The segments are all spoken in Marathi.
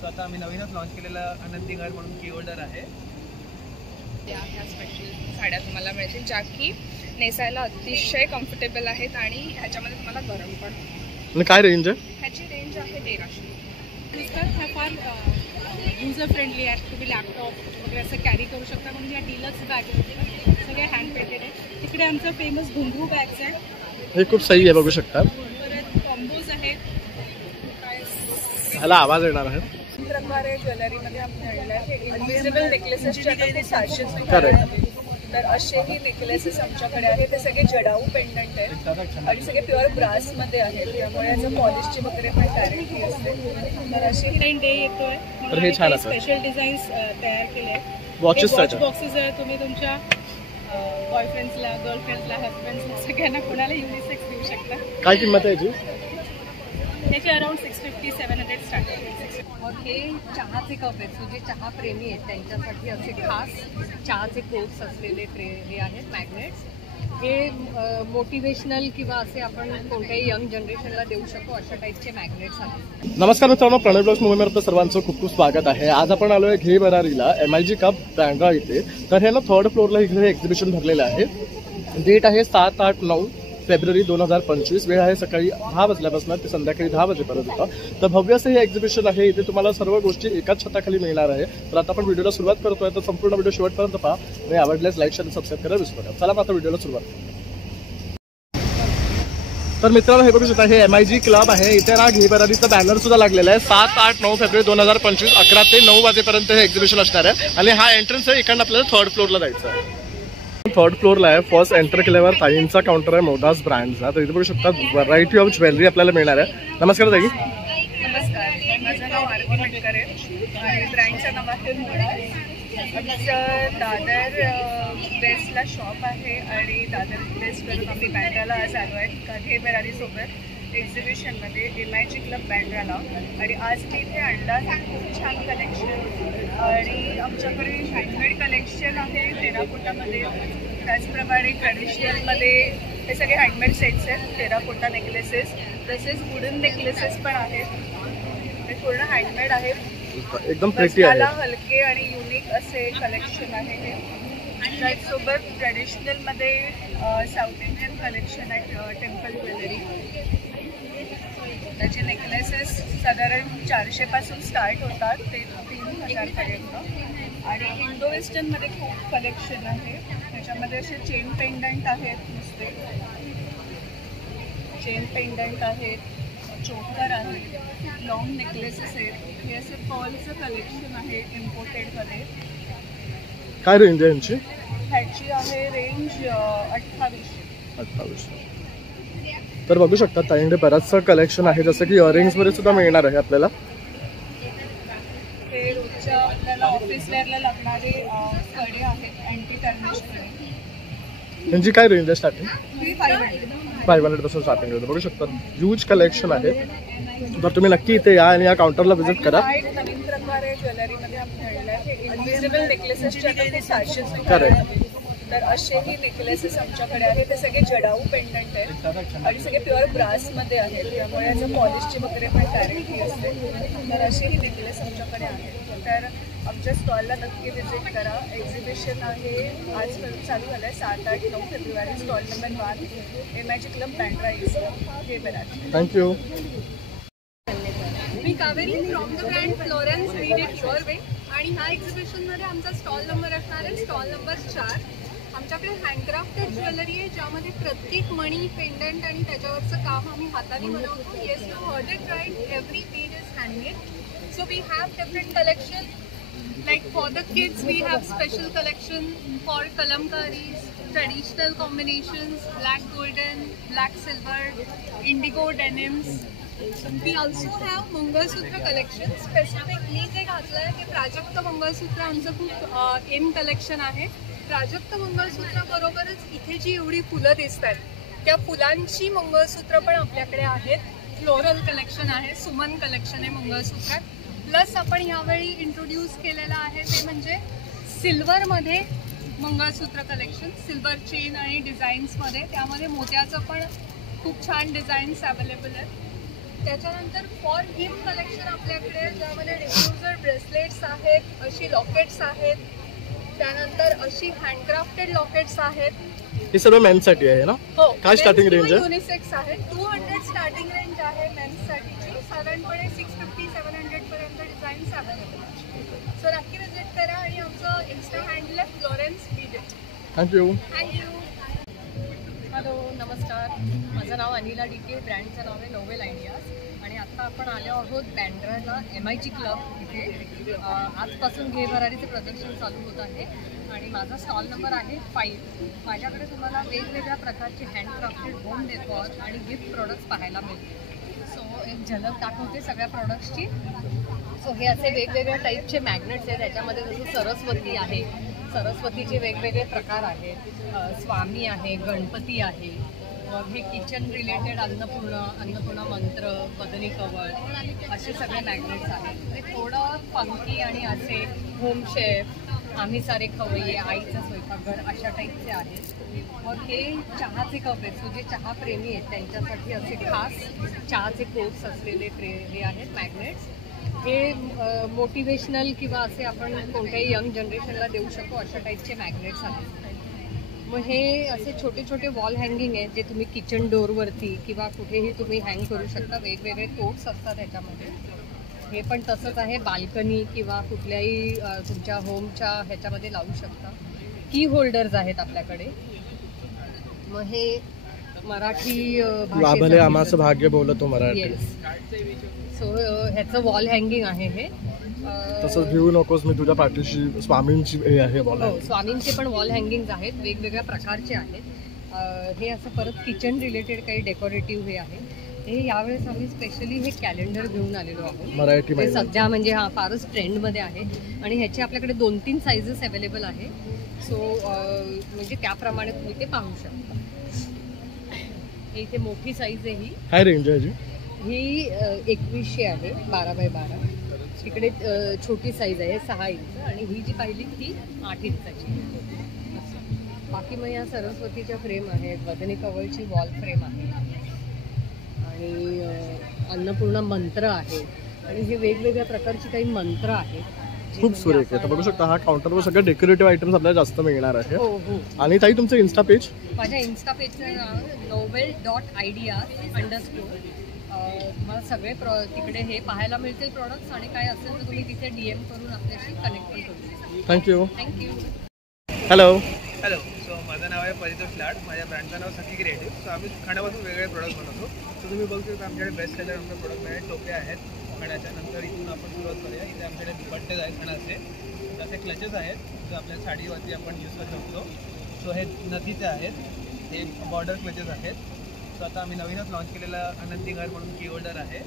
सो आता आम्ही नवीनच लॉन्च केलेला आनंदी घर म्हणून की होल्डर आहे. ह्या स्पेशल साड्या तुम्हाला मिळतील ज्या की नेसायला अतिशय कम्फर्टेबल आहेत आणि ह्याच्यामध्ये तुम्हाला गरम पण. काय रेंज आहे? ह्याची रेंज आहे 1300. ह्या फार युजर फ्रेंडली आहेत. तुम्ही लॅपटॉप वगैरे असं कॅरी करू शकता. म्हणून या डिलक्स बॅग सगळे हँड पेंटेड आहे. तिकडे आमचं फेमस घुंगरू बॅग्स आहे. हे खूप सही आहे, बघू शकता. परत कॉम्बोज आहेत. ह्याला आवाज येणार आहे. प्रकारे ज्वेलरीमध्ये आपल्याला हे इनविजिबल नेकलेसेसचे आता खूप फॅशन तर असेही नेकलेसेस आमच्याकडे आहेत. ते सगळे जडाऊ पेंडंट आहेत आणि सगळे प्युअर ब्रासमध्ये आहेत. त्यामुळे याचं पॉलिशची वगैरे पण गॅरंटी असते. तर असेही डे येतोय तर हे छान असं स्पेशल डिझाईन्स तयार केले आहेत. वॉचेस बॉक्सेस आहे. तुम्ही तुमच्या बॉयफ्रेंड्सला, गर्लफ्रेंड्सला, हजबंड्सला सगळ्यांना कोणाला युनिसेक्स देऊ शकता. काय किंमत आहे याची? याची अराउंड 650-700 स्टार्टिंग. और हे चहाचे कप आहेत. जे चहा प्रेमी आहेत त्यांच्यासाठी असे खास चहाचे कोप्स असलेले हे आहेत मॅग्नेट्स. हे मोटिवेशनल किंवा असे आपण कोणत्याही यंग जनरेशनला देऊ शकतो अशा टाईपचे मॅग्नेट्स आहेत. नमस्कार मित्रांनो, प्रणय ब्लॉग्स मूवीमध्ये आपलं सर्वांचं खूप खूप स्वागत आहे. आज आपण आलोय घे बरारीला MIG कप बँड्रा इथे. तर हे ना 3rd फ्लोअरला इकडे एक्झिबिशन भरलेलं आहे. डेट आहे 7-8-9 फेब्रुवारी 2025. वेळ आहे सकाळी 10 वाजल्यापासून ते संध्याकाळी 10 वाजेपर्यंत. तर भव्य असं हे एक्झिबिशन आहे. इथे तुम्हाला सर्व गोष्टी एकाच छताखाली मिळणार आहे. तर आता आपण व्हिडिओला सुरुवात करतोय. तर संपूर्ण व्हिडिओ शेवटपर्यंत पहा आणि आवडल्यास लाईक शेअर सबस्क्राईब करायला विसरू नका. चला आता व्हिडिओला सुरुवात. तर मित्रांनो हे बघू शकता, हे MIG क्लब आहे. इथे ना घे बरारीचा बॅनर सुद्धा लागलेला आहे. 7-8-9 फेब्रुवारी 2025 11 ते 9 वाजेपर्यंत हे एक्झिबिशन असणार आहे. आणि हा एंट्रन्स आहे. इकडनं आपल्याला 3rd फ्लोअरला जायचं आहे. 3rd फ्लोअरला आहे. फर्स्ट एंटर केल्यावर ताईंचा काउंटर आहे मोदास ब्रँड्सचा. तर इथे बघू शकता व्हरायटी ऑफ ज्वेलरी आपल्याला मिळणार आहे. नमस्कार ताई. नमस्कार, माझं नाव आरती मटकर आहे आणि ब्रँडचं नाव आहे मोदास. आमचं दादर वेस्टला शॉप आहे आणि दादर वेस्टवरून आम्ही बँड्राला आज आलो आहे घे बरारीसोबत एक्झिबिशनमध्ये MIG क्लब बँड्राला. आणि आज मी इथे आणलं आहे खूप छान कलेक्शन आणि आमच्याकडे हँडमेड कलेक्शन आहे टेराकोटामध्ये. त्याचप्रमाणे ट्रेडिशनलमध्ये हे सगळे हँडमेड सेट्स आहेत. टेराकोटा नेकलेसेस तसेच वुडन नेकलेसेस पण आहेत. ते पूर्ण हँडमेड आहेत. एकदम प्रिटी आहे. हलके आणि युनिक असे कलेक्शन आहे हे. त्याचसोबत ट्रेडिशनलमध्ये साऊथ इंडियन कलेक्शन आहे टेम्पल ज्वेलरी. त्याचे नेकलेसेस साधारण 400 पासून स्टार्ट होतात ते 3000 पर्यंत. आणि इंडो वेस्टर्नमध्ये खूप कलेक्शन आहे. त्याच्यामध्ये असे चेन पेंडंट आहेत, नुसते चेन पेंडंट आहेत, चोकर आहे, लॉंग नेकलेसेस आहेत. हे असे पर्लचं कलेक्शन आहे इम्पोर्टेडमध्ये. काय रेंज आहे यांची? ह्याची आहे रेंज 2800. तर बघू शकता ताईंकडे बराचसं कलेक्शन आहे. जसं की इयरिंग्स मध्ये सुद्धा मिळणार आहे आपल्याला. हे रोजच्या आपल्याला ऑफिस वेअरला लागणारे कडे आहेत, अँटी टर्निश कडे. यांची काय रेंज आहे स्टार्टिंग? 500 पासून स्टार्टिंग आहे. बघू शकता ह्यूज कलेक्शन आहे. तर तुम्ही नक्की इथे या आणि या काउंटरला व्हिजिट करा. नवीन प्रकारे ज्वेलरीमध्ये आपल्याला हे इनविजिबल नेकलेसेसचे आता खूप फॅशन करेक्ट. तर असेही नेकलेसेस आमच्याकडे आहेत. ते सगळे जडाऊ पेंडंट आहेत आणि सगळे प्युअर ब्रासमध्ये आहेत. त्यामुळे याचं पॉलिशची वगैरे पण गॅरंटी असते. तर असेही नेकलेस आमच्याकडे आहेत. तर आमच्या स्टॉलला नक्की व्हिजिट करा. एक्झिबिशन आहे आज चालू झालं आहे 7-8-9 फेब्रुवारी. Stall number 1 MIG club Bandra east घे बरारी. थँक्यू. मी Kaveri from the brand Florence read it your way. आणि ह्या एक्झिबिशनमध्ये आमचा स्टॉल नंबर असणार आहे स्टॉल नंबर 4. आमच्याकडे हँडक्राफ्टेड ज्वेलरी आहे ज्यामध्ये प्रत्येक मणी, पेंडंट आणि त्याच्यावरचं काम आम्ही हाताने बनवतो. Yes, you heard it right. Every bead is handmade. So we have different collection. Like for the kids we have special collection for kalamkaris, traditional combinations, black golden, black silver, indigo denims. We also have mangalsutra collection. Specifically जे घातलं आहे ते प्राजक्त मंगळसूत्र आमचं खूप इन कलेक्शन आहे. प्राजक्त मंगळसूत्राबरोबरच इथे जी एवढी फुलं दिसतात त्या फुलांची मंगळसूत्र पण आपल्याकडे आहेत. फ्लोरल कलेक्शन आहे, सुमन कलेक्शन आहे मंगळसूत्रात. प्लस आपण यावेळी इंट्रोड्यूस केलेलं आहे ते म्हणजे सिल्वरमध्ये मंगळसूत्र कलेक्शन. सिल्वर चेन आणि डिझाईन्समध्ये. त्यामध्ये मोत्याचं पण खूप छान डिझाईन्स अवेलेबल आहेत. त्याच्यानंतर फॉर हिम कलेक्शन आपल्याकडे ज्यामध्ये बॅग्स आहेत, अशी लॉकेट्स आहेत, त्यानंतर अशी हँडक्राफ्टेड लॉकेट्स आहेत. हे सर्व मेन्ससाठी आहे ना? हो, काय स्टार्टिंग रेंज आहे? युनिसेक्स आहे. 200 स्टार्टिंग रेंज आहे मेन्ससाठीची. साधारणपणे 650-700 पर्यंत डिझाईन्स अवेलेबल आहेत. सो नक्की विजिट करा आणि आमचं इन्स्टा हँडल आहे फ्लोरेन्स बीजे. थँक्यू. हॅलो, नमस्कार. माझं नाव अनिला डिके, ब्रँडचं नाव आहे नोवेल आयडियाज. आणि आत्ता आपण आलो आहोत बँड्राला MIG क्लब इथे. आजपासून घे भरारीचं प्रदर्शन चालू होत आहे आणि माझा स्टॉल नंबर आहे 5. माझ्याकडे तुम्हाला वेगवेगळ्या प्रकारचे हँडक्राफ्टेड होम डेकॉर आणि गिफ्ट प्रोडक्ट्स पाहायला मिळतील. सो एक झलक दाखवते सगळ्या प्रोडक्ट्सची. सो हे असे वेगवेगळ्या टाईपचे मॅग्नेट्स आहेत. त्याच्यामध्ये जसं सरस्वती आहे, सरस्वतीचे वेगवेगळे प्रकार आहेत, स्वामी आहे, गणपती आहे. मग हे किचन रिलेटेड अन्नपूर्णा मंत्र, बदनी कवळ असे सगळे मॅग्नेट्स आहेत. ते थोडं फंकी आणि असे होम शेफ, आम्ही सारे खवय्ये, आईचं स्वयंपाकघर अशा टाईपचे आहेत. मग हे चहाचे कप आहेत. सो जे चहाप्रेमी आहेत त्यांच्यासाठी असे खास चहाचे कोट्स असलेले हे आहेत मॅग्नेट्स. हे मोटिवेशनल किंवा असे आपण कोणत्याही यंग जनरेशनला देऊ शकतो अशा टाईपचे मॅग्नेट्स आहेत. मग हे असे छोटे छोटे वॉल हँगिंग आहेत जे तुम्ही किचन डोअरवरती किंवा कुठेही तुम्ही हँग करू शकता. वेगवेगळे कोट्स असतात ह्याच्यामध्ये. हे पण तसंच आहे, बाल्कनी किंवा कुठल्याही तुमच्या होमच्या ह्याच्यामध्ये लावू शकता. की होल्डर्स आहेत आपल्याकडे. मग हे मराठी लाभले आम्हाचं भाग्य बोलतो मराठी. येस. सो ह्याचं वॉल हँगिंग आहे हे. तसंच घेऊ नकोस मी तुझ्या पाठीशी स्वामींची हे आहे वॉल. हो, स्वामींचे पण वॉल हँगिंग्स आहेत, वेगवेगळ्या प्रकारचे आहेत. हे असं परत किचन रिलेटेड काही डेकोरेटिव्ह हे आहे. हे यावेळेस आम्ही स्पेशली हे कॅलेंडर घेऊन आलेलो आहोत. मराठी हे सध्या म्हणजे फारच ट्रेंडमध्ये आहे आणि ह्याचे आपल्याकडे 2-3 साईजेस अवेलेबल आहे. सो म्हणजे त्याप्रमाणे तुम्ही ते पाहू शकता. हे इथे मोठी साईज आहे ही. काय रेंज आहे ही 2100 आहे, 12x12. तिकडे छोटी साईज आहे 6 इंच आणि ही जी पाहिली ती 8 इंचाची. बाकी मग या सरस्वतीच्या फ्रेम आहेत, बदनी कवळची वॉल फ्रेम आहे आणि अन्नपूर्णा मंत्र आहे आणि हे वेगवेगळ्या प्रकारची काही मंत्र आहेत. खूप सुरेख आहे. बघू शकता हा काउंटरवर सगळे डेकोरेटिव्ह आयटम्स आपल्याला जास्त मिळणार आहे. हो हो. आणि ताई तुमचं इन्स्टा पेज? माझ्या इन्स्टा पेजचं नाव novel.ideas_. मला सगळे तिकडे हे पाहायला मिळतील प्रोडक्ट्स आणि काय असेल तर तुम्ही तिथे DM करून आपल्याशी कनेक्ट पण करू शकता. थँक्यू. हॅलो. सो माझं नाव आहे परितोष लाड. माझ्या ब्रँडचं नाव सखी क्रिएटिव्ह. सो आम्ही खाण्यापासून वेगवेगळे प्रोडक्ट बनवतो. सो तुम्ही बघू शकता आमच्याकडे बेस्ट सेलर आमचे प्रोडक्ट आहेत. टोपे आहेत खाण्याच्या. नंतर इथून आपण सुरुवात करूया. इथे आमच्याकडे बट्टेज आहेत खाण्याचे. असे क्लचेस आहेत जे आपल्या साडीवरती आपण यूज करू शकतो. सो हे नथीचे आहेत. हे बॉर्डर क्लचेस आहेत. सो आता आम्ही नवीनच लॉन्च केलेला आनंदी घर म्हणून की होल्डर आहे.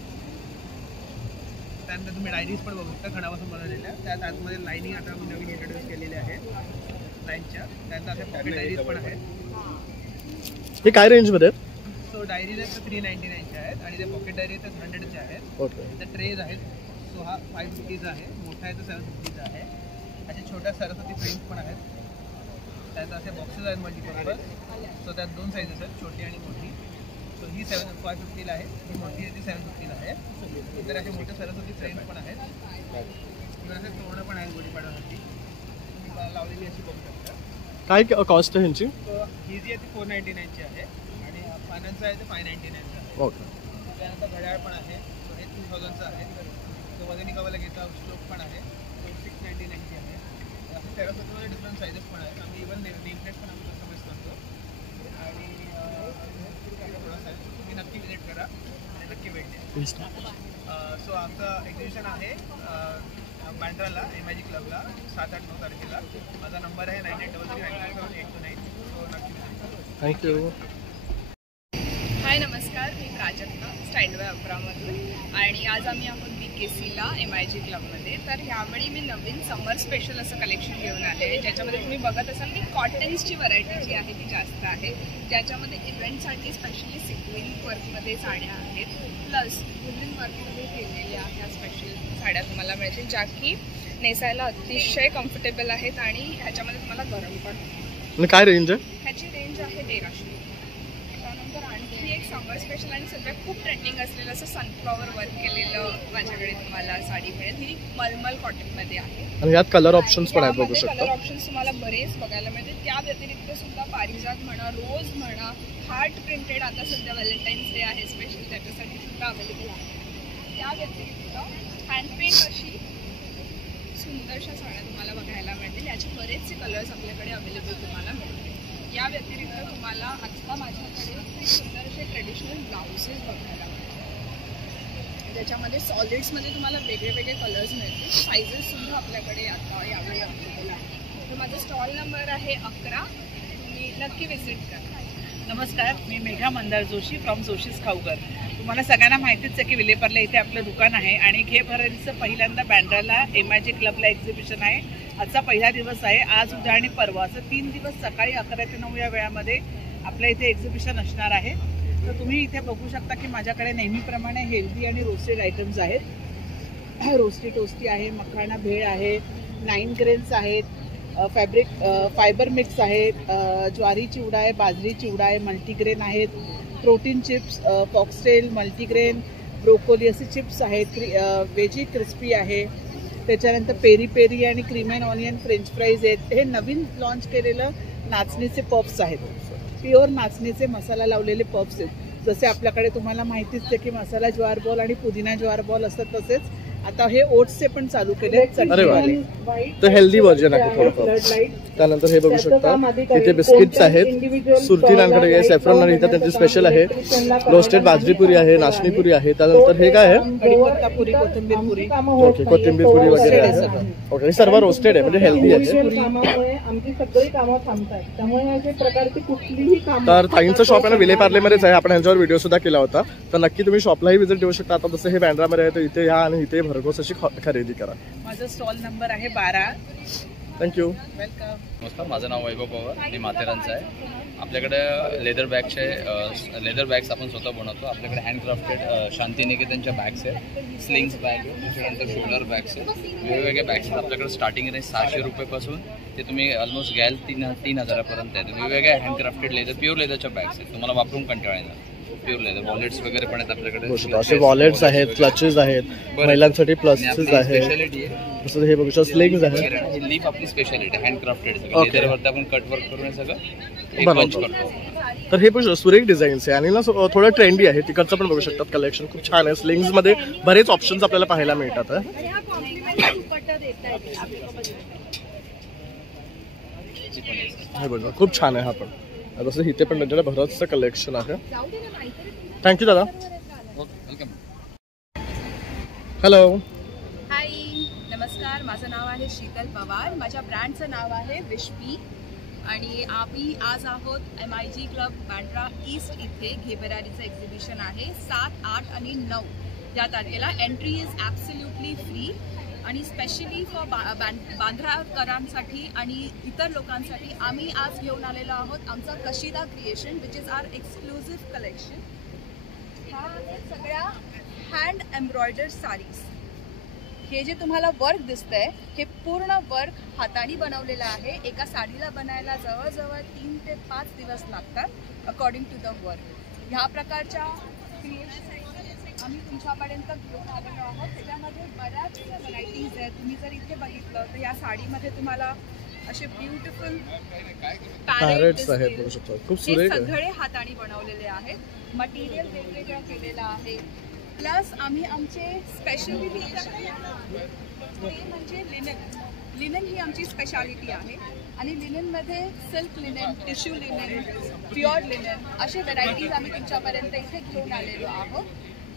त्यानंतर तुम्ही डायरीज पण बघू शकता खणापासून बनवलेल्या. त्यात आतमध्ये लाईनिंग आता आम्ही नवीन इंट्रोड्यूस केलेले आहे लाईनच्या. त्यानंतर अशा पॉकेट डायरीज पण आहेत. हे काय रेंजमध्ये आहेत? सो डायरीज आहेत तर 399च्या आहेत आणि ते पॉकेट डायरी आहेत तर 100च्या आहेत. ओके. त्या ट्रेज आहेत. सो हा 550चा आहे. मोठा आहे तर 750चा आहे. अशा छोट्या सरस्वती फ्रेम्स पण आहेत. त्यानंतर असे बॉक्सेस आहेत मल्टीपर्पज. सो त्यात 2 साईजेस आहेत, छोटी आणि मोठी. सो ही 550ला आहे, ही मोठी आहे ती 750ला आहे. इतर असे मोठे सरस्वती फ्रेम्स पण आहेत. इतर असे तोरणं पण आहेत गुढीपाडव्यासाठी. तुम्ही लावलेली अशी बघू शकता. काय कॉस्ट आहे ह्यांची? सो ही जी आहे ती 499ची आहे आणि फायनान्सचं आहे ते 599चं आहे. ओके. त्यानंतर घड्याळ पण आहे. सो हे 2000चं आहे. तो वजनी कवाला घेता स्ट्रोक पण आहे. तो 699ची आहे. असे सरस्वतीमध्ये डिफरंट साईजेस पण आहेत. आम्ही इव्हन नेमप्लेट पण आम्ही कस्टमाइज करतो आणि तुम्ही नक्की विजिट करा आणि नक्की भेट द्या. सो आमचं एक्झिबिशन आहे बँड्राला MIG क्लबला 7-8-9 तारखेला. माझा नंबर आहे 9833997829. सो नक्की विजिट करा. थँक्यू. हाय नमस्कार, मी प्राजक्ता स्टँडवे अप्रामधून आणि आज आम्ही आहोत BKCला MIG क्लबमध्ये. तर ह्यावेळी मी नवीन समर स्पेशल असं कलेक्शन घेऊन आले आहे ज्याच्यामध्ये तुम्ही बघत असाल की कॉटन्सची व्हरायटी जी आहे ती जास्त आहे. ज्याच्यामध्ये इव्हेंटसाठी स्पेशली सिक्विन वर्कमध्ये साड्या आहेत प्लस वुलन वर्कमध्ये केलेल्या ह्या स्पेशल साड्या तुम्हाला मिळतील ज्या की नेसायला अतिशय कम्फर्टेबल आहेत आणि ह्याच्यामध्ये तुम्हाला गरम पण. काय रेंज आहे? ह्याची रेंज आहे 1300. त्यानंतर आणखी ही एक समर स्पेशल आणि सध्या खूप ट्रेंडिंग असलेलं असं सनफ्लॉवर वर्क केलेलं माझ्याकडे तुम्हाला साडी मिळेल. ही मलमल कॉटनमध्ये आहे आणि यात कलर ऑप्शन्स पण आहेत बघू शकता. कलर ऑप्शन्स तुम्हाला बरेच बघायला मिळतील. त्या व्यतिरिक्त सुद्धा पारिजात म्हणा, रोज म्हणा, हार्ट प्रिंटेड आता सध्या व्हॅलेंटाईन्स डे आहे स्पेशल त्याच्यासाठी सुद्धा अवेलेबल आहे. त्या व्यतिरिक्त हँडपेंट अशी सुंदरशा साड्या तुम्हाला बघायला मिळतील. याचे बरेचसे कलर्स आपल्याकडे अवेलेबल तुम्हाला मिळतील. या व्यतिरिक्त तुम्हाला आत्ता माझ्याकडे खूप सुंदर असे ट्रेडिशनल ब्लाउजेस बघायला मिळतील, ज्याच्यामध्ये सॉलिड्समध्ये तुम्हाला वेगळे वेगळे कलर्स मिळतील. सायझेससुद्धा आपल्याकडे आता यावेळी अवेलेबल आहे. तर माझा स्टॉल नंबर आहे 11. तुम्ही नक्की व्हिजिट करा. नमस्कार, मी मेघा मंदार जोशी फ्रॉम जोशीस खाऊकर. तुम्हाला सगळ्यांना माहितीच आहे की विलेपार्ले इथे आपलं दुकान आहे आणि घे भरारीचं पहिल्यांदा बँड्राला MIG क्लबला एक्झिबिशन आहे. आजचा पहिला दिवस आहे. आज, उद्या आणि परवा असं 3 दिवस सकाळी 11 ते 9 या वेळामध्ये आपल्या इथे एक्झिबिशन असणार आहे. तर तुम्ही इथे बघू शकता की माझ्याकडे नेहमीप्रमाणे हेल्दी आणि रोस्टेड आयटम्स आहेत. रोस्टी टोस्टी आहे, मखाणा भेळ आहे, 9 ग्रेन्स आहेत, फायबर मिक्स आहेत, ज्वारी चिवडा आहे, बाजरी चिवडा आहे, मल्टीग्रेन आहेत, protein chips, foxtail, multigrain, broccoli असे चिप्स आहेत, वेजी क्रिस्पी आहे. त्याच्यानंतर पेरी पेरी आणि cream and onion French fries आहेत. हे नवीन लॉन्च केलेलं नाचणीचे पफ्स आहेत. प्युअर नाचणीचे मसाला लावलेले पफ्स आहेत. जसे आपल्याकडे तुम्हाला माहितीच आहे की मसाला ज्वार बॉल आणि पुदिना ज्वार बॉल असतात, तसेच आता हे ओट्सचे पण चालू केले आहेत. तर हेल्दी व्हर्जन आहे थोडंफार. त्यानंतर हे बघू शकता इथे बिस्किट्स आहेत, सुरती नानकडे आहे, सॅफ्रॉन नान इथं त्यांची स्पेशल आहे, रोस्टेड बाजरी पुरी आहे, नाचणी पुरी आहे. त्यानंतर हे काय आहे, कढीपत्ता पुरी, कोथिंबीर पुरी. ओके, कोथिंबीर पुरी वगैरे आहे. ओके, हे सर्व रोस्टेड आहे म्हणजे हेल्दी आहे. आमची सगळी कामं थांबतात, त्यामुळे अशा प्रकारची कुठलीही काम. तर ताईंचं शॉप आहे ना विलेपार्लेमध्येच आहे. आपण यांच्यावर व्हिडिओ सुद्धा केला होता, तर नक्की तुम्ही शॉपलाही व्हिजिट देऊ शकता. आता जसं हे बँड्रामध्ये आहे तर इथे या आणि इथे भरघोस अशी खरेदी करा. माझा स्टॉल नंबर आहे 12. थँक्यू. वेलकम. नमस्कार, माझं नाव वैभव पवार, मी माथेरानचं आहे. आपल्याकडे लेदर बॅग्स आपण स्वतः बनवतो. आपल्याकडे हँडक्राफ्टेड शांतिनिकेतनच्या बॅग्स आहेत, स्लिंग्स बॅग आहे, त्याच्यानंतर शोल्डर बॅग्स आहेत, वेगवेगळे बॅग्स आहेत. आपल्याकडे स्टार्टिंग रेंज 600 रुपयेपासून ते तुम्ही ऑलमोस्ट घ्याल 3,000पर्यंत आहेत. वेगवेगळ्या हँडक्राफ्टेड लेदर, प्युअर लेदरच्या बॅग्स आहेत, तुम्हाला वापरून कंटाळा येणार. प्युअर लेदर वॉलेट्स वगैरे पण आहेत आपल्याकडे. असे वॉलेट्स आहेत, क्लचेस आहेत, महिलांसाठी प्लसेस आहे. स्पेशालिटी आहे. तसं हे बघू शकता स्लिंग्स आहे. ही लीफ आपली स्पेशालिटी आहे, हँडक्राफ्टेड लेदरवरती आपण कट वर्क करून हे सगळं बनवतो. करतो. तर हे पण सुरेख डिझाईन्स आहे आणि ना थोडं ट्रेंडी आहे. तिकडचं पण बघू शकतात, कलेक्शन खूप छान आहे. स्लिंग्स मध्ये बरेच ऑप्शन्स आपल्याला पाहायला मिळतात. हे बघा खूप छान आहे. हा पण तसं इथे पण त्यांच्याकडे बरंचसं कलेक्शन आहे. थँक्यू दादा. वेलकम. हॅलो. हाय, नमस्कार. माझं नाव आहे शीतल पवार. माझ्या ब्रँडचं नाव आहे विश्पी आणि आम्ही आज आहोत MIG क्लब बँड्रा ईस्ट इथे. घे भरारीचं एक्झिबिशन आहे 7, 8 आणि 9 या तारखेला. एंट्री इज ॲब्सोल्युटली फ्री आणि स्पेशली फॉर बांद्राकरांसाठी आणि इतर लोकांसाठी आम्ही आज घेऊन आलेलो आहोत आमचा Kashida creation, which is our exclusive collection. हा सगळ्या हँड एम्ब्रॉयडर्ड साडीज. हे जे तुम्हाला वर्क दिसतंय हे पूर्ण वर्क हाताने बनवलेलं आहे. एका साडीला बनायला जवळजवळ 3 ते 5 दिवस लागतात अकॉर्डिंग टू द वर्क. ह्या प्रकारच्या क्रिएशन आम्ही तुमच्यापर्यंत घेऊन आलेलो आहोत. त्याच्यामध्ये बऱ्याच व्हरायटीज आहेत. तुम्ही जर इथे बघितलं तर या साडीमध्ये तुम्हाला असे ब्युटिफुल पॅरेट्स आहेत बघू शकता, खूप सुरेख आहे. सगळे हाताने बनवलेले आहेत. मटेरियल वेगवेगळं केलेलं आहे. प्लस आम्ही आमचे स्पेशलिटी ते म्हणजे लिनन ही आमची स्पेशालिटी आहे आणि लिननमध्ये silk linen, tissue linen, pure linen असे व्हरायटीज आम्ही तुमच्यापर्यंत इथे घेऊन आलेलो आहोत.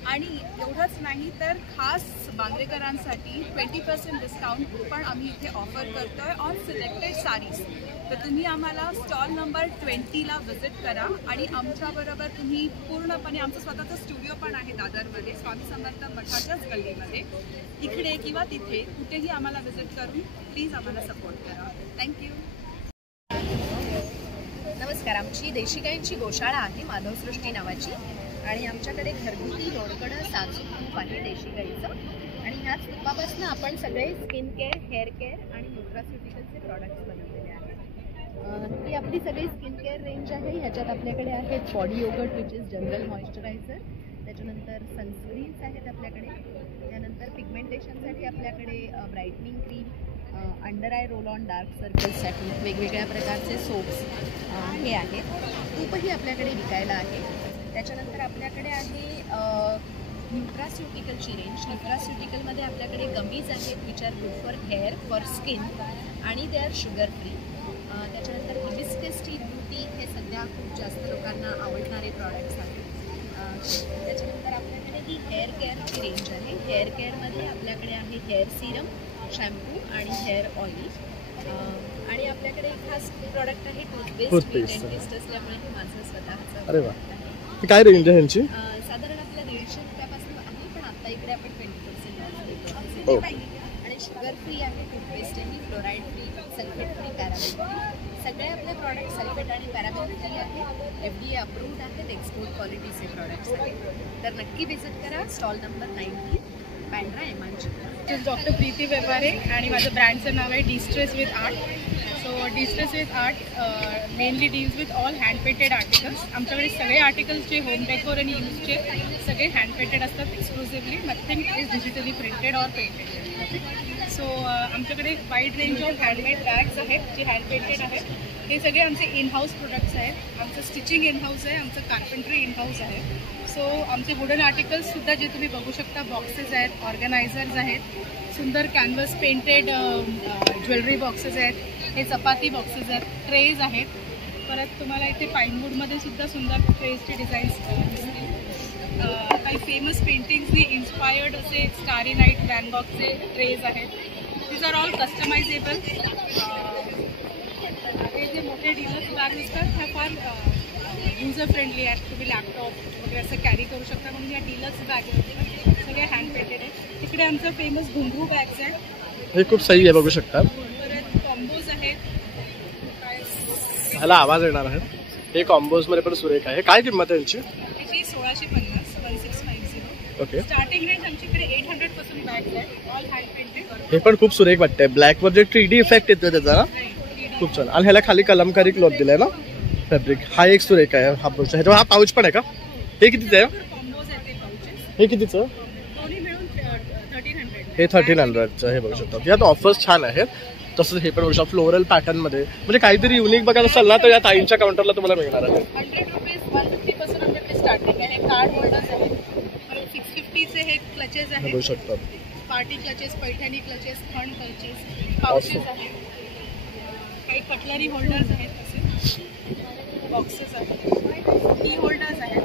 आणि एवढंच नाही तर खास बांद्रेकरांसाठी 20% डिस्काउंट पण आम्ही इथे ऑफर करतोय ऑन सिलेक्टेड साडीज. तर तुम्ही आम्हाला स्टॉल नंबर 20ला व्हिजिट करा आणि आमच्याबरोबर तुम्ही पूर्णपणे, आमचं स्वतःचं स्टुडिओ पण आहे दादरमध्ये, स्वामी समर्थ मठाच्याच गल्लीमध्ये. इकडे किंवा तिथे कुठेही आम्हाला व्हिजिट करून प्लीज आम्हाला सपोर्ट करा. थँक्यू. नमस्कार. आमची देशी गाईंची गोशाळा आहे माधवसृष्टी नावाची आणि आमच्याकडे घरगुती लोणकडं साजूक तूप आहे देशी गाईचं आणि ह्याच तुपापासून आपण सगळे स्किन केअर, हेअर केअर आणि न्यूट्रास्युटिकलचे प्रॉडक्ट्स बनवलेले आहेत. ही आपली सगळी स्किन केअर रेंज आहे. ह्याच्यात आपल्याकडे आहेत body yoghurt which is general moisturiser, त्याच्यानंतर सनस्क्रीन्स आहेत आपल्याकडे, त्यानंतर पिगमेंटेशनसाठी आपल्याकडे brightening cream, under eye roll on dark सर्कल्ससाठी वेगवेगळ्या प्रकारचे सोप्स हे आहेत. तूपही आपल्याकडे विकायला आहे. त्याच्यानंतर आपल्याकडे आहे न्यूट्रास्युटिकलची रेंज. न्यूट्रास्युटिकलमध्ये आपल्याकडे गमीज आहेत which are good for hair, for skin आणि दे आर शुगर फ्री. त्याच्यानंतर हिबिस्कस टी ब्युटी हे सध्या खूप जास्त लोकांना आवडणारे प्रॉडक्ट्स आहेत. त्याच्यानंतर आपल्याकडे ही हेअर केअरची रेंज आहे. हेअर केअरमध्ये आपल्याकडे आहे हेअर सिरम, शॅम्पू आणि हेअर ऑइल. आणि आपल्याकडे एक खास प्रॉडक्ट आहे टूथपेस्ट. डेंटिस्ट असल्यामुळे हे माझं स्वतःचं. अरे वा, काय रेंज आहे यांची? साधारण आपल्या 150 रुपयापासून आहे, पण आता इकडे आपण 20% देतो. आणि शुगर फ्री आहे टूथपेस्ट, ही fluoride free, sulphate free, paraben free. सगळे आपले प्रॉडक्ट सल्फेट आणि पॅराबेन फ्री आहेत. FDA अप्रूव्ड आहेत, एक्सपोर्ट क्वालिटीचे प्रॉडक्ट्स आहेत. तर नक्की व्हिजिट करा stall number 19 Bandra MIG. Doctor Preeti Vyavahare आणि माझं ब्रँडचं नाव आहे distress with art. So distress with art mainly deals with all hand painted articles. आमच्याकडे सगळे आर्टिकल्स जे होम डेकोर आणि यूजचे सगळे हँड पेंटेड असतात exclusively. Nothing is digitally printed or painted. So आमच्याकडे wide range of handmade bags आहेत जे हँड पेंटेड आहेत. हे सगळे आमचे इन हाऊस प्रोडक्ट्स आहेत. आमचं स्टिचिंग इन हाऊस आहे, आमचं कार्पेंट्री इन हाऊस आहे. सो आमचे वुडन आर्टिकल्ससुद्धा जे तुम्ही बघू शकता, बॉक्सेस आहेत, ऑर्गनायझर्स आहेत, सुंदर कॅनव्हस पेंटेड ज्वेलरी बॉक्सेस आहेत, हे चपाती बॉक्सेस आहेत, ट्रेज आहेत. परत तुम्हाला इथे पाईनवूडमध्ये सुद्धा सुंदर ट्रेजचे डिझाईन्स दिसतील. काही फेमस पेंटिंग्सनी इन्स्पायर्ड असे स्टारी नाईट व्हॅन गॉगचे ट्रेज आहेत. These are all customisable. हे जे मोठे डीलर्स बॅग दिसतात ह्या फार युजर फ्रेंडली आहेत. तुम्ही लॅपटॉप वगैरे असं कॅरी करू शकता. म्हणून या डीलर्स बॅग सगळे हँड पेंटेड आहेत. तिकडे आमचं फेमस घुंगरू बॅग्स आहेत. हे खूप सही आहे, बघू शकता. परत कॉम्बोज आहेत. ह्याला आवाज येणार आहे. हे कॉम्बोजमध्ये पण सुरेख आहे. काय किंमत आहे यांची? त्याची 1650, 1650. ओके. स्टार्टिंग रेंज आमच्याकडे 800 पासून बॅग्स आहेत, ऑल हँड पेंटेड. हे पण खूप सुरेख वाटतंय. ब्लॅकवर जे 3D इफेक्ट येतोय त्याचा ना, खूप छान. आणि ह्याला खाली कलमकारी क्लॉथ दिलाय ना, फॅब्रिक. हा एक सुरेख आहे. हा पाऊच, ह्याच्यावर हा पाऊच पण आहे का? हे कितीचं आहे? कॉम्बोज आहेत ते पाउचेस. हे कितीचं? दोन्ही मिळून 1300. हे 1300चं. हे बघू शकता. यात ऑफर्स छान आहेत. तसंच हे पण बघू शकता फ्लोरल पॅटर्नमध्ये. म्हणजे काहीतरी युनिक बघायला असेल ना तर या ताईंच्या काउंटरला तुम्हाला मिळणार आहे. 100 रुपीज 150 पासून आपल्याकडे स्टार्टिंग आहे. कार्ड होल्डर्स आहेत. 650चे हे क्लचेस आहेत. बघू शकता. पार्टी क्लचेस, पैठणी क्लचेस, खण क्लचेस, पाउचेस आहेत. काही कटलरी होल्डर्स आहेत, तसे बॉक्सेस आहेत, की होल्डर्स आहेत.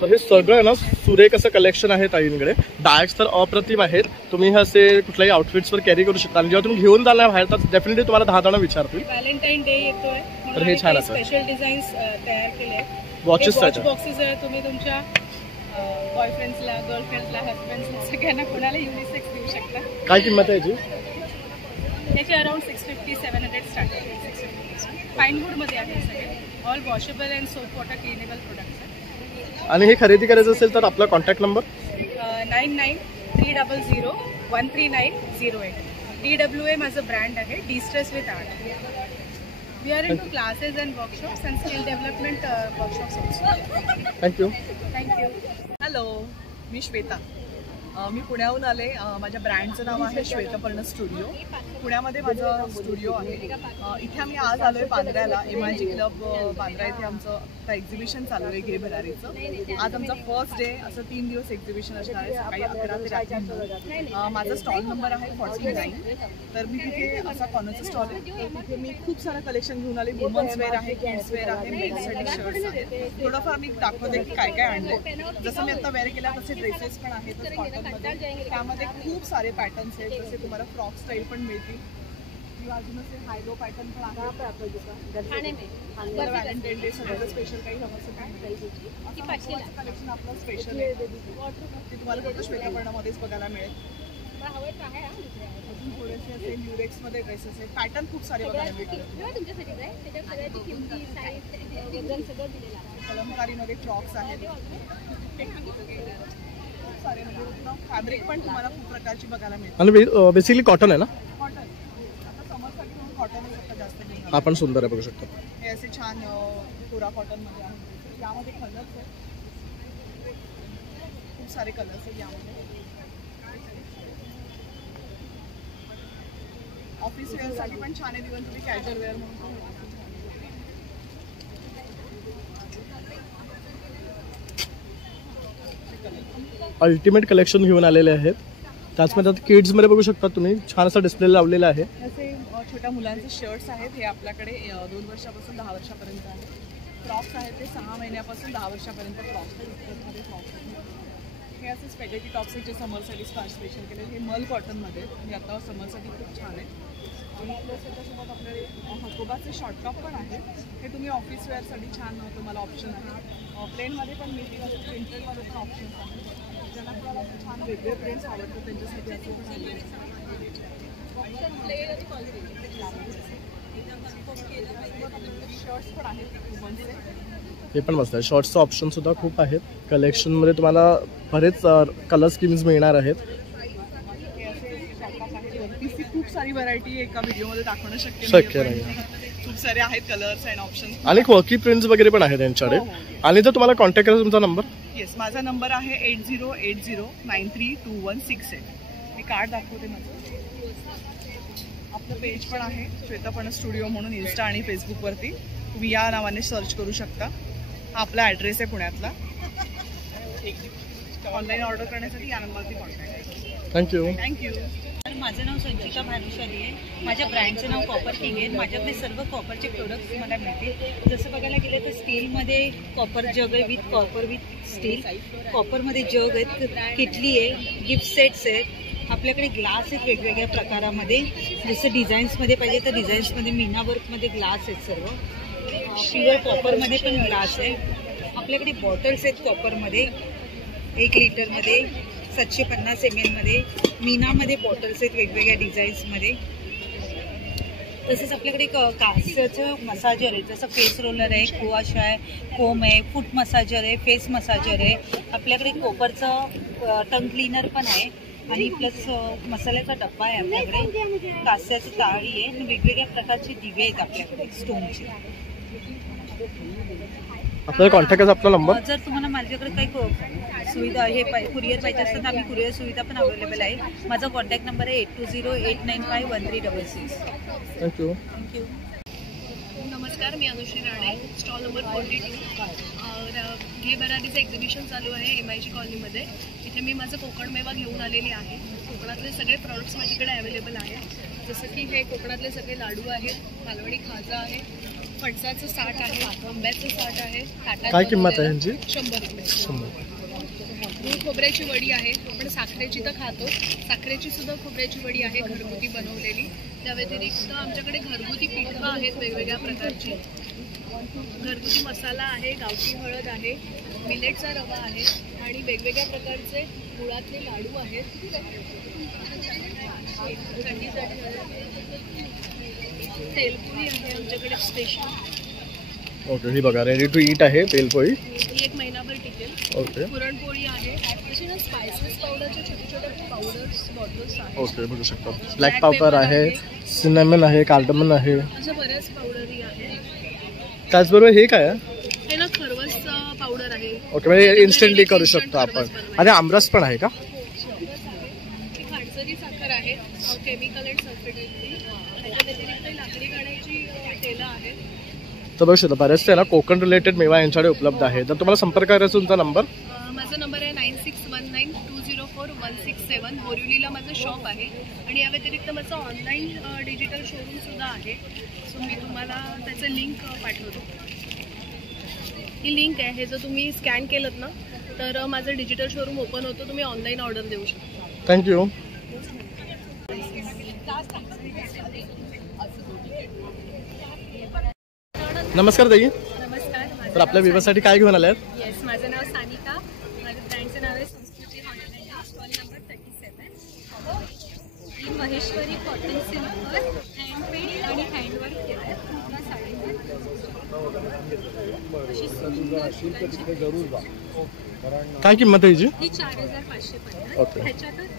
तर हे सगळं ना सुरेख असं कलेक्शन आहे ताईंकडे. बॅग्स तर अप्रतिम आहेत. तुम्ही हे असे कुठल्याही आउटफिट्सवर कॅरी करू शकता. आणि जेव्हा तुम्ही घेऊन जाल बाहेर तर डेफिनेटली तुम्हाला 10 जण विचारतील. व्हॅलेंटाईन डे येतोय, तर हे छान असं स्पेशल डिझाईन्स तयार केले आहेत. वॉचेस बॉक्सेस आहेत. तुम्ही तुमच्या बॉयफ्रेंड्सला, गर्लफ्रेंड्सला, हजबंड्सला सगळ्यांना कोणाला युनिसेक्स देऊ शकता. काय किंमत आहे याची? त्याचे अराउंड 650-700 स्टार्टिंग. 650 पाईनवूडमध्ये आहे सगळे. All washable and soap water cleanable products आहेत. आणि हे खरेदी करायचं असेल तर आपला कॉन्टॅक्ट नंबर 9930013908. DWA माझं ब्रँड आहे, distress with art. We are into classes and workshops and skill development workshops also. Thank you. Thank you. Hello, मी श्वेता. मी पुण्याहून आले. माझ्या ब्रँडचं नाव आहे श्वेतपर्ण स्टुडिओ. पुण्यामध्ये माझं स्टुडिओ आहे. इथे आम्ही आज आलो आहे बांद्र्याला. MIG क्लब बांद्रा इथे आमचं आता एक्झिबिशन चालू आहे घे भरारीचं. आज आमचा फर्स्ट डे. असं 3 दिवस एक्झिबिशन असणार आहे, सकाळी 11 ते रात्री 9. माझा स्टॉल नंबर आहे 49. तर मी तिथे असा कॉर्नरचा स्टॉल आहे. तिथे मी खूप सारं कलेक्शन घेऊन आले. वुमन्स वेअर आहे, किड्स वेअर आहे, मेन्ससाठी शर्ट्स आहेत. थोडंफार मी दाखवते की काय काय आणलं. जसं मी आता वेअर केल्या तसे ड्रेसेस पण आहेत कॉटनमध्ये. त्यामध्ये खूप सारे पॅटर्न्स आहेत. जसे तुम्हाला फ्रॉक स्टाईल पण मिळतील. अजून असे हाय लो पॅटर्न पण आहे. व्हॅलेंटाईन डे सगळ्याचं स्पेशल काही हवं असं काय कलेक्शन आपलं स्पेशल आहे. ते तुम्हाला फक्त श्वेतपर्णामध्येच बघायला मिळेल. अजून थोडेसे असे न्यूरेक्समध्ये ड्रेसेस आहेत. पॅटर्न खूप सारे बघायला मिळतील. कलमकारीमध्ये फ्रॉक्स आहेत. खूप सारे म्हणजे फॅब्रिक पण तुम्हाला खूप प्रकारची बघायला मिळते. आणि बेसिकली कॉटन आहे ना? कॉटन आता समरसाठी म्हणून कॉटन हा पण सुंदर आहे, बघू शकता. हे असे छान कोरा कॉटन मध्ये आहे. यामध्ये कलर्स आहेत, खूप सारे कलर्स आहेत यामध्ये. ऑफिस वेअर साठी पण छान आहे, इव्हन तुम्ही कॅज्युअल वेअर म्हणून पण वापरू शकता. अल्टिमेट कलेक्शन घेऊन आलेले आहेत. त्याचमध्ये आता किड्समध्ये बघू शकता तुम्ही, छान असा डिस्प्ले लावलेला आहे. असे छोट्या मुलांचे शर्ट्स आहेत, हे आपल्याकडे 2 वर्षापासून 10 वर्षापर्यंत आहेत. फ्रॉक्स आहेत ते 6 महिन्यापासून 10 वर्षापर्यंत फ्रॉक्स मध्ये फ्रॉक्स आहेत. हे असे स्पेगेटी टॉप्स आहेत जे समरसाठी स्पेशल केले. हे मल कॉटनमध्ये, हे आता समरसाठी खूप छान आहे. आणि प्लस त्याच्यासोबत आपल्याकडे हकोबाचे शॉर्ट टॉप पण आहेत. हे तुम्ही ऑफिस वेअरसाठी छान तुम्हाला ऑप्शन आहे. प्लेनमध्ये पण मिळतील, असं प्रिंटेडमध्ये पण ऑप्शन्स आहेत. ज्यांना आपल्याला छान वेगळे प्रिंट्स आवडतात त्यांच्यासाठी असे पण आहे. शर्ट्स पण आहेत वुमन्सचे. हे पण मस्त आहे. शॉर्ट्सचं ऑप्शन सुद्धा खूप आहेत. कलेक्शनमध्ये तुम्हाला बरेच कलर स्कीम्स मिळणार आहेत. खूप सारी व्हरायटी एका व्हिडिओमध्ये दाखवणं शक्य नाही. खूप सारे आहेत कलर्स अँड ऑप्शन. आणि वर्की प्रिंट्स वगैरे पण आहेत त्यांच्याकडे. आणि जर तुम्हाला कॉन्टॅक्ट करायचा तुमचा नंबर? येस, माझा नंबर आहे 8080932168. मी कार्ड दाखवते माझं. आपलं पेज पण आहे श्वेतापर्ण स्टुडिओ म्हणून, इन्स्टा आणि फेसबुकवरती तुम्ही या नावाने सर्च करू शकता. हा आपला ॲड्रेस आहे पुण्यातला. ऑनलाईन ऑर्डर करण्यासाठी या नंबरवरती कॉन्टॅक्ट. थँक्यू. माझं नाव संचिता भानुशाली आहे. माझ्या ब्रँडचं नाव कॉपर किंग आहे. माझ्याकडे सर्व कॉपरचे प्रोडक्ट्स मला मिळतील. जसं बघायला गेलं तर स्टीलमध्ये कॉपर जग आहे विथ कॉपर विथ स्टील. कॉपरमध्ये जग आहेत, किटली आहे, गिफ्ट सेट्स आहेत. आपल्याकडे ग्लास आहेत वेगवेगळ्या प्रकारामध्ये. जसं डिझाईन्समध्ये पाहिजे तर डिझाईन्समध्ये, मीना वर्कमध्ये ग्लास आहेत सर्व. प्युअर कॉपरमध्ये पण ग्लास आहे. आपल्याकडे बॉटल्स आहेत कॉपरमध्ये 1 लिटरमध्ये, 750 ml मध्ये. मीनामध्ये बॉटल्स आहेत वेगवेगळ्या डिझाईन्समध्ये. तसेच आपल्याकडे कास्याचं मसाजर आहे, जसं फेस रोलर आहे, कुआश आहे, कोम आहे, फूट मसाजर आहे, फेस मसाजर आहे. आपल्याकडे कोपरचं टंग क्लीनर पण आहे. आणि प्लस मसाल्याचा डब्बा आहे आपल्याकडे. कास्याची ताळी आहे आणि वेगवेगळ्या प्रकारचे दिवे आहेत आपल्याकडे स्टोनचे. आपल्याला कॉन्टॅक्ट करायचा आपला नंबर? जर तुम्हाला माझ्याकडे काही सुविधा हे कुरिअर पाहिजे असेल तर आम्ही कुरिअर सुविधा पण अवेलेबल आहे. माझा कॉन्टॅक्ट नंबर आहे 8208951366. थँक्यू. नमस्कार, मी अनुश्री राणे, स्टॉल नंबर 42. घे भरारीचं एक्झिबिशन चालू आहे MIG कॉलनीमध्ये. इथे मी माझं कोकण मेवा घेऊन आलेली आहे. कोकणातले सगळे प्रॉडक्ट्स माझ्याकडे अवेलेबल आहेत. जसं की हे कोकणातले सगळे लाडू आहेत, मालवणी खाजा आहे, फणसाचं साठ आहे, आंब्याचं साठ आहे. काय किंमत आहे यांची? 100 रुपये. दूध खोबऱ्याची वडी आहे. आपण साखरेची तर खातो, साखरेची सुद्धा खोबऱ्याची वडी आहे घरगुती बनवलेली. त्या व्यतिरिक्त आमच्याकडे घरगुती पिठं आहेत वेगवेगळ्या प्रकारची. घरगुती मसाला आहे, गावठी हळद आहे, मिलेटचा रवा आहे आणि वेगवेगळ्या प्रकारचे गुळातले लाडू आहेत. तेलपोळी आहे आमच्याकडे स्पेशल. ओके, ही बघा रेडी टू ईट आहे तेलपोळी. ही 1 महिनाभर टिकेल. ओके. पुरणपोळी आहे. अशी ना स्पायसेस पावडरचे छोटे छोटे पावडर्स बॉटल्स आहेत. ओके, बघू शकता. ब्लॅक पेपर आहे, सिनेमन आहे, कार्डमन आहे, अशा बऱ्याच पावडरही आहे. त्याचबरोबर हे काय आहे? हे ना खरवस पावडर आहे. ओके, म्हणजे इन्स्टंटली करू शकतो आपण. आणि आमरस पण आहे का? खाडसरी साखर आहे, केमिकल अँड सल्फेटेड फ्री. त्याच्या व्यतिरिक्त लाकडी गाण्याची तेलं आहे. तर बघू शकता बरेचसे ना कोकण रिलेटेड मेवा यांच्याकडे उपलब्ध आहे. तर तुम्हाला संपर्क करायचा तुमचा नंबर? माझा नंबर आहे 9619204167. बोरिवलीला माझं शॉप आहे. आणि या व्यतिरिक्त माझं ऑनलाईन डिजिटल शोरूम सुद्धा आहे. सो मी तुम्हाला त्याचं लिंक पाठवतो. ही लिंक आहे, हे जर तुम्ही स्कॅन केलं ना तर माझं डिजिटल शोरूम ओपन होतं. तुम्ही ऑनलाईन ऑर्डर देऊ शकता. थँक्यू. नमस्कार ताई. नमस्कार. तर आपल्या व्यवसायासाठी काय घेऊन आल्यात? येस, माझं नाव सानिका. माझ्या ब्रँडचं नाव आहे संस्कृती हॉटेल, स्टॉल नंबर 37. ही महेश्वरी कॉटन सिल्कवर हँडमेड आणि हँडवर्क केलं पूर्ण साडीवर. काय किंमत आहे हिची? ही 4550. ओके. ह्याच्यातच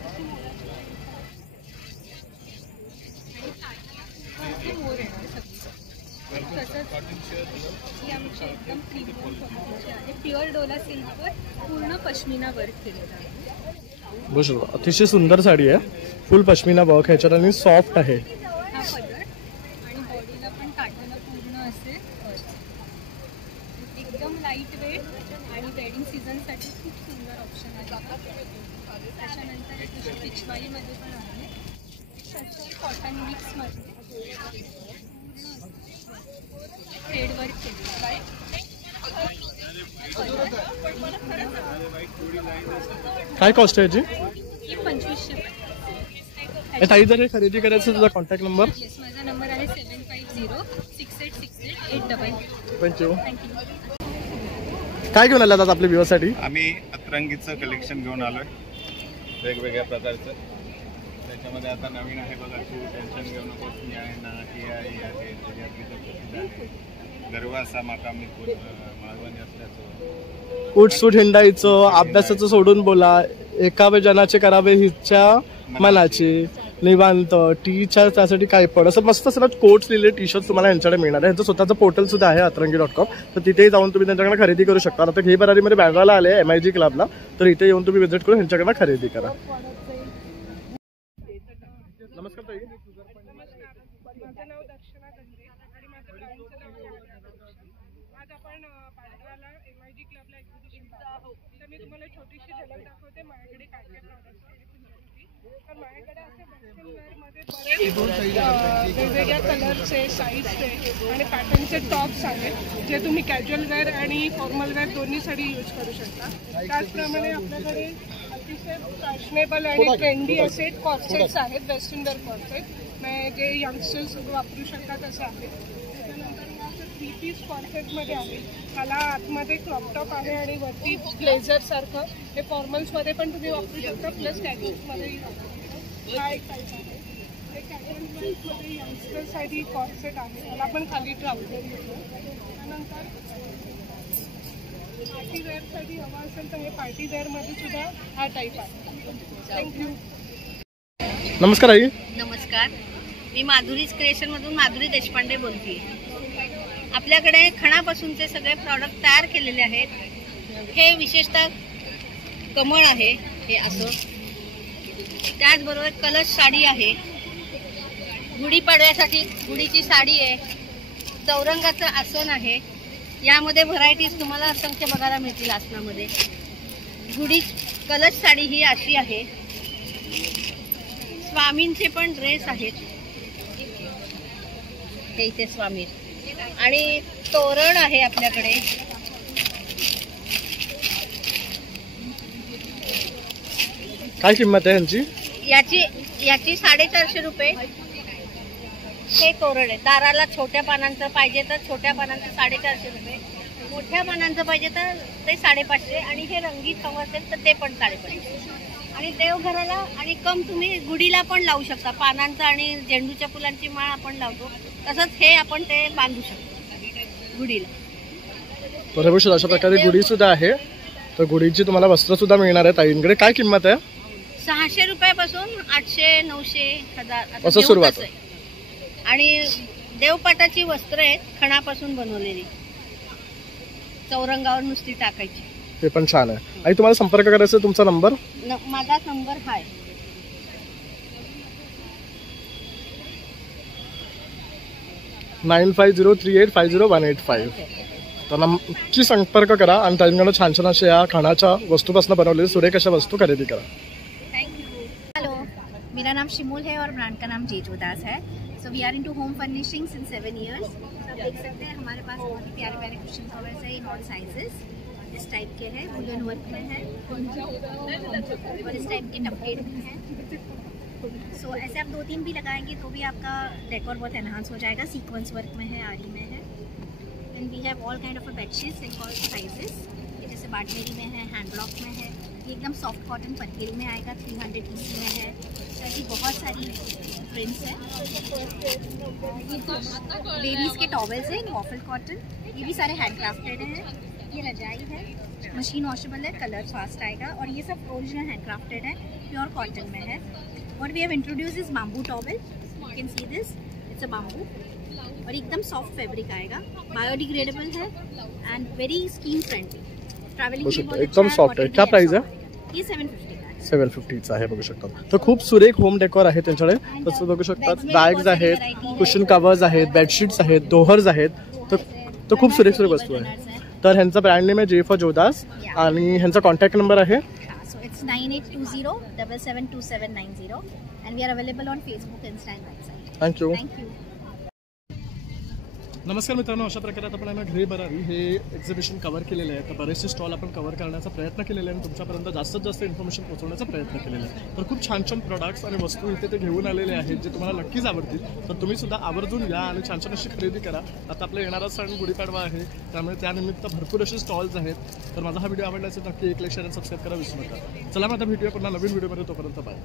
मोर येणार. असे एकदम प्रीमियम क्वालिटीचे आहे. प्युअर डोला सिल्कवर पूर्ण पश्मिना वर्क केलेलं आहे. बघू शकतो अतिशय सुंदर साडी आहे, फुल पश्मिना वर्क ह्याच्यात आणि सॉफ्ट आहे. हा पदर आणि बॉडीला पण काठाला पूर्ण असे एकदम लाईट वेट आणि वेडिंग सीझनसाठी खूप सुंदर ऑप्शन आहे. त्याच्यानंतर एक अशी पिचवाईमध्ये पण आहे, कॉटन मिक्समध्ये थ्रेड वर्क केलेलं आहे. काय कॉस्ट आहे याची? ही 2500. ताई जर हे खरेदी करायचं तुझा कॉन्टॅक्ट नंबर? येस, माझा नंबर आहे 7506868888. थँक्यू. काय घेऊन आलात आज आपल्या व्ह्यूअरसाठी? आम्ही अतरंगीचं कलेक्शन घेऊन आलोय वेगवेगळ्या प्रकारचं. त्याच्यामध्ये आता नवीन आहे बघा, तू टेन्शन घेऊ नकोस, मी आहे ना, ही आहे, ही आहे, त्याची आपली प्रसिद्ध आहे. गरवासा माकामी मालवणी असल्याचं उठसूट हिंडायचं, अभ्यासाचं सोडून बोला, एकावे जनाचे करावे हिच्या मनाचे, निवांत टीच्या त्यासाठी काय पण असं मस्त असं कोट्स लिहिले टी शर्ट तुम्हाला यांच्याकडे मिळणार आहे. यांचं स्वतःचं पोर्टल सुद्धा आहे अतरंगी.com, तर तिथेही जाऊन तुम्ही त्यांच्याकडे खरेदी करू शकता. आता घे बरारीमध्ये बँड्राला आले MIG क्लबला, तर इथे येऊन तुम्ही व्हिजिट करून यांच्याकडे खरेदी करा. नमस्कार ताई. माझं नाव दर्शना गंजे आणि माझं ब्रँडचं नाव आहे आर्ट. आज आपण बँड्राला MIG क्लबला एक्झिबिशन आहोत. तर मी तुम्हाला छोटीशी झलक दाखवते माझ्याकडे काय काय प्रॉडक्ट्स आहेत तुमच्यासाठी. तर माझ्याकडे असे वेस्टर्न वेअरमध्ये बरेच वेगवेगळ्या कलरचे, साईजचे आणि पॅटर्नचे टॉप्स आहेत, जे तुम्ही कॅज्युअल वेअर आणि फॉर्मल वेअर दोन्हीसाठी यूज करू शकता. त्याचप्रमाणे आपल्याकडे अतिशय फॅशनेबल आणि ट्रेंडी असे कॉर्सेट्स आहेत, वेस्टर्न वेअर कॉर्सेट, जे यंगस्टर्स वापरू शकतात असे आहेत. त्याच्यानंतर असं 3 पीस कॉर्सेटमध्ये आहे. त्याला आतमध्ये क्रॉप टॉप आहे आणि वरती ब्लेझरसारखं, हे फॉर्मल्समध्ये पण तुम्ही वापरू शकता, प्लस कॅज्युअल्समध्येही वापरू शकता. हा एक टाईप आहे. हे कॅज्युअल वेअर्समध्ये यंगस्टर्ससाठी कॉर्सेट आहे, त्याला पण खाली ट्राउझर येतो. त्यानंतर पार्टी वेअरसाठी हवा असेल तर हे पार्टी वेअरमध्ये सुद्धा हा टाईप आहे. थँक्यू. नमस्कार आई. नमस्कार, मी माधुरीज क्रिएशनमधून माधुरी देशपांडे बोलते. आपल्याकडे खणापासूनचे सगळे प्रॉडक्ट तयार केलेले आहेत. हे विशेषतः कमळ आहे, हे असं. त्याचबरोबर कलश साडी आहे, गुढीपाडव्यासाठी गुढीची साडी आहे, चौरंगाचं आसन आहे. यामध्ये व्हरायटीज तुम्हाला असंख्य बघायला मिळतील आसनामध्ये. गुढी कलश साडी ही अशी आहे. स्वामींचे पण ड्रेस आहेत, हे इथे स्वामी. आणि तोरण आहे आपल्याकडे. काय किंमत आहे यांची? याची 450 रुपये हे तोरण आहे. दाराला छोट्या पानांचं पाहिजे तर छोट्या पानांचं 450 रुपये, मोठ्या पानांचं पाहिजे तर ते 550, आणि हे रंगीत हवं असेल तर ते पण 550. आणि देवघराला आणि तुम्ही गुढीला पण लावू शकता. पानांचं आणि झेंडूच्या फुलांची माळ आपण लावतो, तसंच हे आपण ते बांधू शकतो गुढीला. बरोबर, अशा प्रकारे गुढी सुद्धा आहे. तर गुढीची तुम्हाला वस्त्र सुद्धा मिळणार आहे ताईंकडे. काय किंमत आहे? 600 रुपयापासून 800, 900, 1000 असं सुरुवात आहे. आणि देवपाटाची वस्त्र आहेत, खणापासून बनवलेली, चौरंगावर नुसती टाकायची. ते पण छान आहे. आणि तुम्हाला संपर्क करायचा तुमचा नंबर? माझा नंबर आहे 9503850185. तर नक्की संपर्क करा आणि त्यांच्याकडे छान छान अशा या खाण्याच्या वस्तूपासून बनवलेल्या सुरेख अशा वस्तू खरेदी करा. हेलो, मेरा नाम शिमोल है और ब्रांड का नाम जेजोदास है. So we are into home furnishing since 7 years. आप देख सकते हैं हमारे पास बहुत ही प्यारे प्यारे कुशन कवर्स है इन ऑल साइजेस. इस टाइप के हैं, वुलन वर्क में है और इस टाइप के टपकेट भी हैं. सो ऐसे आप 2-3 भी लगाएंगे तो भी आपका डेकोर बहुत एनहांस हो जाएगा. सीक्वेंस वर्क में है, आरी में है. And we have all kind of bedsheets in all sizes. जैसे बाटमेरी में है, हैंड ब्लॉक में है, ये एकदम सॉफ्ट कॉटन पटकेल में आएगा, 300 EC में है. ऐसी बहुत सारी प्रिंट्स हैं. लेडीज़ के टॉवेल्स हैं इन वॉफल कॉटन, ये भी सारे हैंड क्राफ्टेड हैं. ये रजाई है, मशीन वॉशेबल है, कलर फास्ट आएगा. और ये सब ओरिजिनल हैंड क्राफ्टेड है, प्योर कॉटन में है. What we have introduced is bamboo towel. You can see this. It's a bamboo. और एकदम सॉफ्ट फैब्रिक आएगा, बायोडिग्रेडेबल है and very skin friendly, travelling के लिए एकदम सॉफ्ट आहे. क्या प्राइस आहे? ये 750 का है. 750चा आहे बघू शकता. तर खूप सुरेख होम डेकोर आहे त्यांच्याकडे. तसं बघू शकतात बॅग्स आहेत, कुशन कव्हर्स आहेत, बेडशीट्स आहेत, दोहर्स आहेत. तर खूप सुरेख सुरेख वस्तू आहे. तर ह्यांचा ब्रँड नेम आहे जे फॉर जोदास आणि ह्यांचा कॉन्टॅक्ट नंबर आहे So it's 9820772790 and we are available on Facebook, Insta and website. Thank you. Thank you. नमस्कार मित्रांनो, अशा प्रकारे आपण घे भरारी हे एक्झिबिशन कव्हर केलेलं आहे. तर बरेचसे स्टॉल आपण कव्हर करण्याचा प्रयत्न केलेला आहे आणि तुमच्यापर्यंत जास्तीत जास्त इन्फॉर्मेशन पोहोचवण्याचा प्रयत्न केलेला आहे. तर खूप छान छान प्रोडक्ट्स आणि वस्तू इथे ते घेऊन आलेले आहेत जे तुम्हाला नक्कीच आवडतील. तर तुम्ही सुद्धा आवर्जून या आणि छान छान अशी खरेदी करा. आता आपला येणारा सण गुढीपाडवा आहे, त्यामुळे त्यानिमित्त भरपूर असे स्टॉल्स आहेत. तर माझा हा व्हिडिओ आवडला असेल नक्की एक लाईक शेअर आणि सबस्क्राईब करा विसरू नका. चला मग आता भेटूया पुन्हा नवीन व्हिडिओमध्ये, तोपर्यंत बाय.